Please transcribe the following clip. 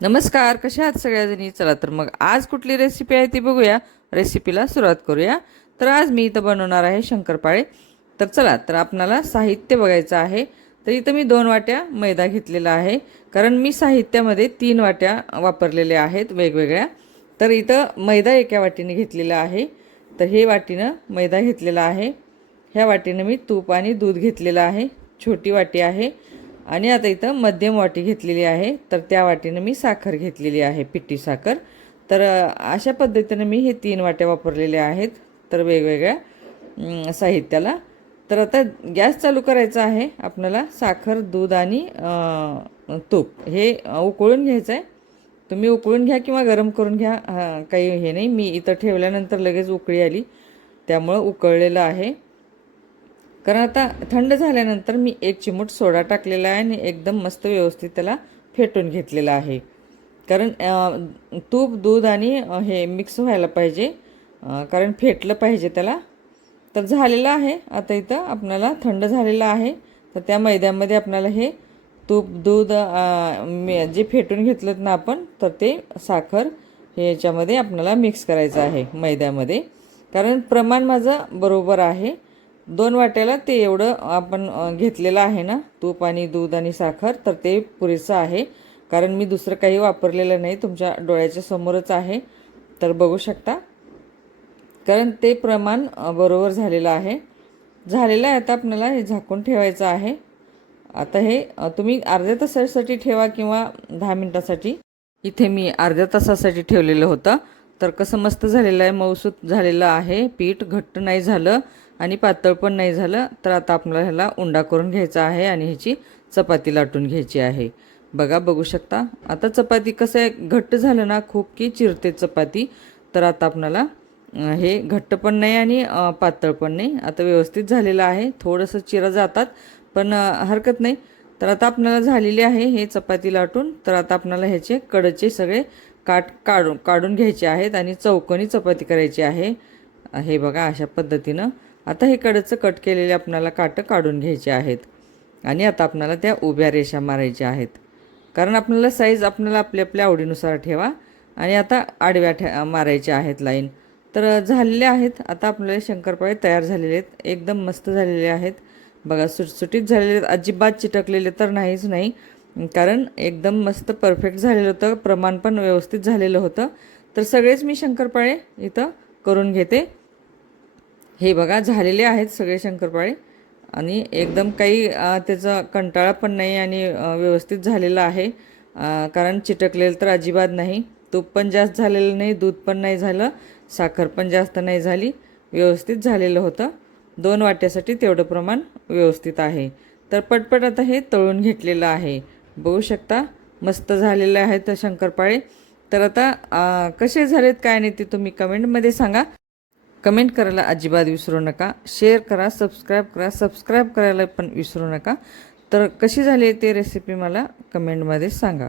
नमस्कार कशा आहात सगळ्याजणी? चला तर मग आज कुठली रेसिपी आहे ती बघूया. रेसिपीला सुरुवात करूया. तर आज मी इथं बनवणार आहे शंकरपाळे. तर चला तर आपणाला साहित्य बघायचं आहे. तर इथं मी दोन वाट्या मैदा घेतलेला आहे. कारण मी साहित्यामध्ये तीन वाट्या वापरलेल्या आहेत वेगवेगळ्या. तर इथं मैदा एका वाटीने घेतलेला आहे. तर हे वाटीनं मैदा घेतलेला आहे. ह्या वाटीनं मी तूप आणि दूध घेतलेलं आहे. छोटी वाटी आहे. आणि आता इथं मध्यम वाटी घेतलेली आहे. तर त्या वाटीनं मी साखर घेतलेली आहे पिठी साखर. तर अशा पद्धतीनं मी हे तीन वाट्या वापरलेल्या आहेत. तर वेगवेगळ्या साहित्याला. तर आता गॅस चालू करायचा आहे. आपल्याला साखर दूध आणि तूप हे उकळून घ्यायचं आहे तुम्ही उकळून घ्या किंवा गरम करून घ्या काही हे नाही. मी इथं ठेवल्यानंतर लगेच उकळी आली. त्यामुळं उकळलेलं आहे. कारण आता थंड झाल्यानंतर मी एक चिमूट सोडा टाकलेला आहे आणि एकदम मस्त व्यवस्थित त्याला फेटून घेतलेला आहे. कारण तूप दूध आणि हे मिक्स व्हायला पाहिजे. कारण फेटलं पाहिजे त्याला. तर झालेलं आहे. आता इथं आपणाला थंड झालेलं आहे. तर त्या मैद्यामध्ये आपणाला हे तूप दूध मे- जे फेटून घेतलं ना आपण तर ते साखर हे याच्यामध्ये आपणाला मिक्स करायचं आहे मैद्यामध्ये. कारण प्रमाण माझं बरोबर आहे. दोन वाट्याला ते एवढं आपण घेतलेलं आहे ना तूप आणि दूध आणि साखर तर ते पुरेसं आहे. कारण मी दुसरं काही वापरलेलं नाही तुमच्या डोळ्याच्या समोरच आहे. तर बघू शकता. कारण ते प्रमाण बरोबर झालेलं आहे. झालेलं आहे आता आपल्याला हे झाकून ठेवायचं आहे. आता हे तुम्ही अर्ध्या तासासाठी ठेवा किंवा दहा मिनटासाठी. इथे मी अर्ध्या तासासाठी ठेवलेलं होतं. तर कसं मस्त झालेलं आहे मऊसूत झालेलं आहे. पीठ घट्ट नाही झालं. आणि पातळ पण नाही झालं तर आता आपल्याला ह्याला उंडा करून घ्यायचा आहे आणि ह्याची चपाती लाटून घ्यायची आहे. बघा बघू शकता. आता चपाती कसं आहे? घट्ट झालं ना खूप की चिरते चपाती तर आता आपल्याला हे घट्ट पण नाही आणि पातळ पण नाही. आता व्यवस्थित झालेलं आहे. थोडंसं चिरा जातात पण हरकत नाही. तर आता आपल्याला झालेली आहे हे चपाती लाटून. तर आता आपल्याला ह्याचे कडचे सगळे काट काढून काढून घ्यायचे आहेत आणि चौकोनी चपाती करायची आहे. हे बघा अशा पद्धतीनं. आता हे कडचं कट केलेले आपणाला काटं काढून घ्यायचे आहेत. आणि आता आपणाला त्या उभ्या रेषा मारायच्या आहेत. कारण आपल्याला साईज आपल्याला आपल्या आपल्या आवडीनुसार ठेवा. आणि आता आडव्या ठे मारायच्या आहेत लाईन तर झालेले आहेत. आता आपल्याला शंकरपाळे तयार झालेले आहेत. एकदम मस्त झालेले आहेत. बघा सुटसुटीत झालेले आहेत. अजिबात चिटकलेले तर नाहीच नाही. कारण एकदम मस्त परफेक्ट झालेलं होतं. प्रमाण पण व्यवस्थित झालेलं होतं. तर सगळेच मी शंकरपाळे इथं करून घेते. हे बघा झालेले आहेत सगळे शंकरपाळे. आणि एकदम काही त्याचा कंटाळा पण नाही आणि व्यवस्थित झालेलं आहे. कारण चिटकलेलं तर अजिबात नाही. तूप पण जास्त झालेलं नाही दूध पण नाही झालं साखर पण जास्त नाही झाली. व्यवस्थित झालेलं होतं. दोन वाट्यासाठी तेवढं प्रमाण व्यवस्थित आहे. तर पटपट आता हे तळून घेतलेलं आहे. बघू शकता मस्त झालेलं आहे तर शंकरपाळे. तर आता कसे झालेत काय नाही ते तुम्ही कमेंटमध्ये सांगा. कमेंट करायला अजिबात विसरू नका. शेअर करा सबस्क्राईब करा. सबस्क्राईब करायला पण विसरू नका. तर कशी झाली ते रेसिपी मला कमेंटमध्ये सांगा.